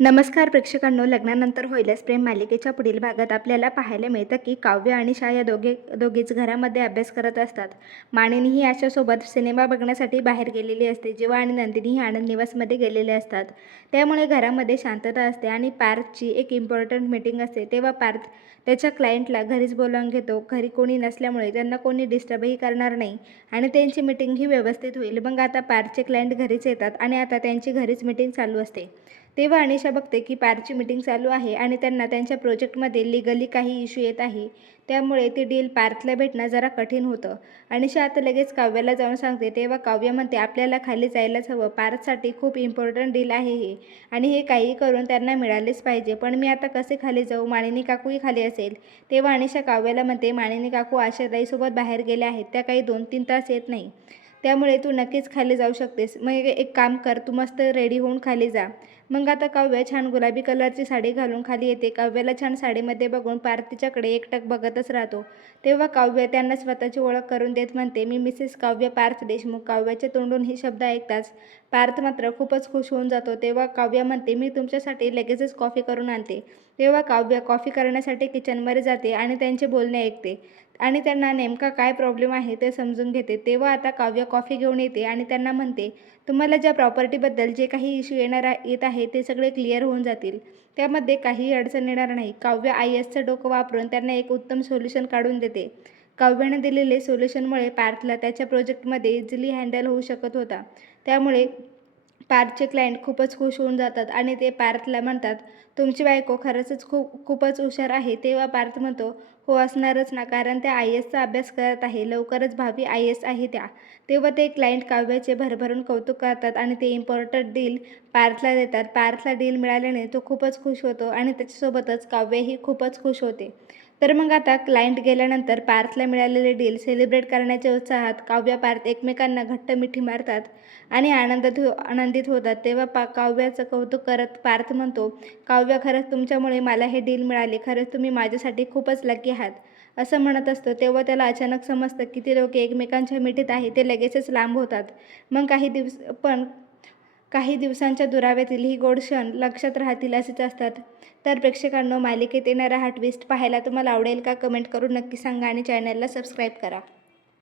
नमस्कार प्रेक्षकांनो लग्नानंतर होईलच प्रेम मालिकेच्या पुढील भागात आपल्याला पाहायला मिळतं की काव्य आणि शाह या दोघे दोघीच घरामध्ये अभ्यास करत असतात. मानिनी ही आशासोबत सिनेमा बघण्यासाठी बाहेर गेलेली असते जेव्हा आणि नंदिनी ही आनंद निवासमध्ये गेलेले असतात. त्यामुळे घरामध्ये शांतता असते आणि पार्थची एक इम्पॉर्टंट मीटिंग असते. तेव्हा पार्थ त्याच्या क्लायंटला घरीच बोलावून घेतो. घरी कोणी नसल्यामुळे त्यांना कोणी डिस्टर्बही करणार नाही आणि त्यांची मीटिंग ही व्यवस्थित होईल. मग आता पार्थचे क्लायंट घरीच येतात आणि आता त्यांची घरीच मीटिंग चालू असते. तेव्हा अनिशा बघते की पारची मीटिंग चालू आहे आणि त्यांना त्यांच्या प्रोजेक्टमध्ये लिगली काही इश्यू येत आहे. त्यामुळे ती डील पार्थला भेटणं जरा कठीण होतं. अनिशा आता लगेच काव्याला जाऊन सांगते तेव्हा काव्य म्हणते आपल्याला खाली जायलाच हवं. पार्थसाठी खूप इम्पॉर्टंट डील आहे हे. आणि हे काही करून त्यांना मिळालेच पाहिजे. पण मी आता कसे खाली जाऊ? माणिनी काकूही खाली असेल. तेव्हा अनिशा काव्याला म्हणते मानिनी काकू आशाताईसोबत बाहेर गेल्या आहेत. त्या काही दोन तीन तास येत नाही. त्यामुळे तू नक्कीच खाली जाऊ शकतेस. मग एक काम कर तू मस्त रेडी होऊन खाली जा. मग आता काव्य छान गुलाबी कलरची साडी घालून खाली येते. काव्याला छान साडीमध्ये बघून पार्थीच्याकडे एकटक बघतच राहतो. तेव्हा काव्य त्यांना स्वतःची ओळख करून देत म्हणते मी मिसेस काव्य पार्थ देशमुख. काव्याच्या तोंडून ही शब्द ऐकताच पार्थ मात्र खूपच खुश होऊन जातो. तेव्हा काव्य म्हणते मी तुमच्यासाठी लगेचच कॉफी करून आणते. तेव्हा काव्य कॉफी करण्यासाठी किचनमध्ये जाते आणि त्यांचे बोलणे ऐकते. आणि त्यांना नेमका काय प्रॉब्लेम आहे ते समजून घेते. तेव्हा आता काव्य कॉफी घेऊन येते आणि त्यांना म्हणते तुम्हाला ज्या प्रॉपर्टीबद्दल जे काही इश्यू येणार येत आहे ते सगळे क्लिअर होऊन जातील. त्यामध्ये काहीही अडचण येणार नाही. काव्य आय एसचं डोकं वापरून त्यांना एक उत्तम सोल्युशन काढून देते. काव्याने दिलेले सोल्युशनमुळे पार्थला त्याच्या प्रोजेक्टमध्ये इझिली हँडल होऊ शकत होता. त्यामुळे पार्थचे क्लायंट खूपच खुश होऊन जातात आणि ते पार्थला म्हणतात तुमची बायको खरंच खूप खूपच हुशार आहे. तेव्हा पार्थ म्हणतो हो असणारच ना कारण त्या आय एसचा अभ्यास करत आहे. लवकरच भावी आय एस आहे त्या. तेव्हा ते क्लायंट काव्याचे भरभरून कौतुक करतात आणि ते इम्पॉर्टंट डील पार्थला देतात. पार्थला डील मिळाल्याने तो खूपच खुश होतो आणि त्याच्यासोबतच काव्यही खूपच खुश होते. तर मग आता क्लायंट गेल्यानंतर पार्थला मिळालेले डील सेलिब्रेट करण्याच्या उत्साहात काव्य पार्थ एकमेकांना घट्ट मिठी मारतात आणि आनंदात हो आनंदित होतात. तेव्हा पा काव्याचं कौतुक करत पार्थ म्हणतो काव्य खरंच तुमच्यामुळे मला हे डील मिळाले. खरंच तुम्ही माझ्यासाठी खूपच लकी आहात. असं म्हणत असतो. तेव्हा त्याला अचानक समजतं की ते लोक एकमेकांच्या मिठीत आहे. ते लगेचच लांब होतात. मग काही दिवस पण काही दिवसांच्या दुराव्यातील ही गोड क्षण लक्षात राहतील असेच असतात. तर प्रेक्षकांनो मालिकेत येणारा हा ट्विस्ट पाहायला तुम्हाला आवडेल का? कमेंट करून नक्की सांगा आणि चॅनलला सबस्क्राईब करा.